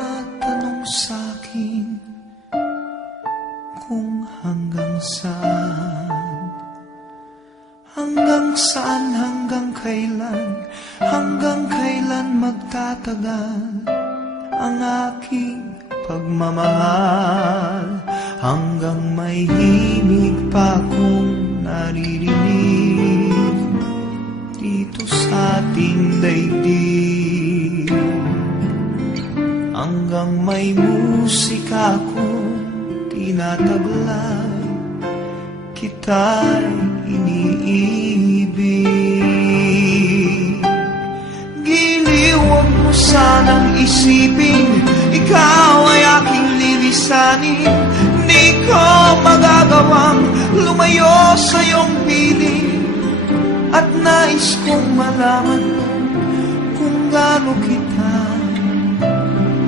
nagtatanong sa'kin kung hanggang saan, hanggang kailan magtatagal ang aking pagmamahal, hanggang may himig pa akong naririnig dito sa ating daigdig, hanggang may musika akong tinataglay, kita'y iniibig. Giliw, huwag mo sanang isipin, ikaw ay aking lilisanin. Di ko magagawang lumayo sa iyong piling, at nais kong malaman mo kung gaano kita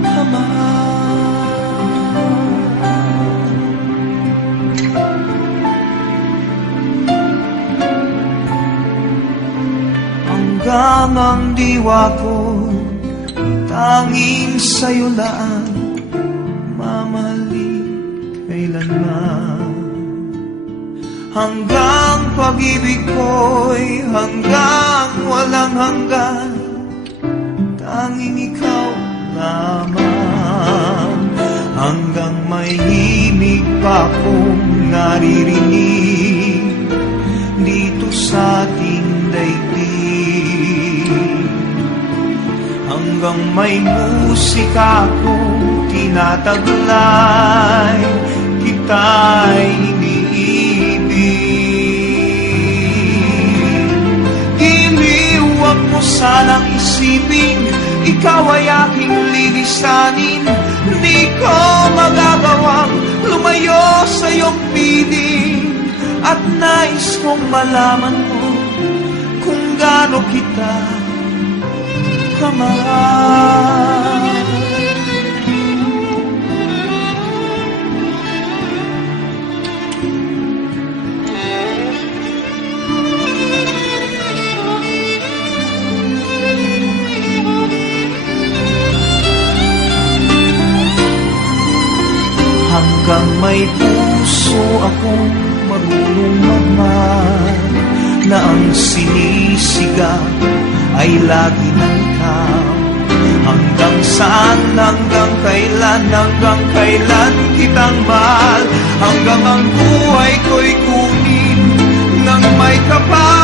kamahal. Hanggang ang diwa ko tanging sa'yo lang mamahalin kailanman. Hanggang pag-ibig ko'y hanggang walang hanggan, tanging ikaw lamang. Hanggang may himig pa akong naririnig dito sa ating daigdig, hanggang may musika akong tinataglay, kita'y iniibig. Giliw, huwag mo sanang isipin, ikaw ay aking lilisanin. Di ko magagawang lumayo sa iyong piling, at nais kong malaman mo kung gaano kita kamahal. Hanggang may puso akong marunong magmahal, na ang sinisigaw ay lagi ng ikaw. Hanggang saan, hanggang kailan kitang mahal, hanggang ang buhay ko'y kunin ng may kapal.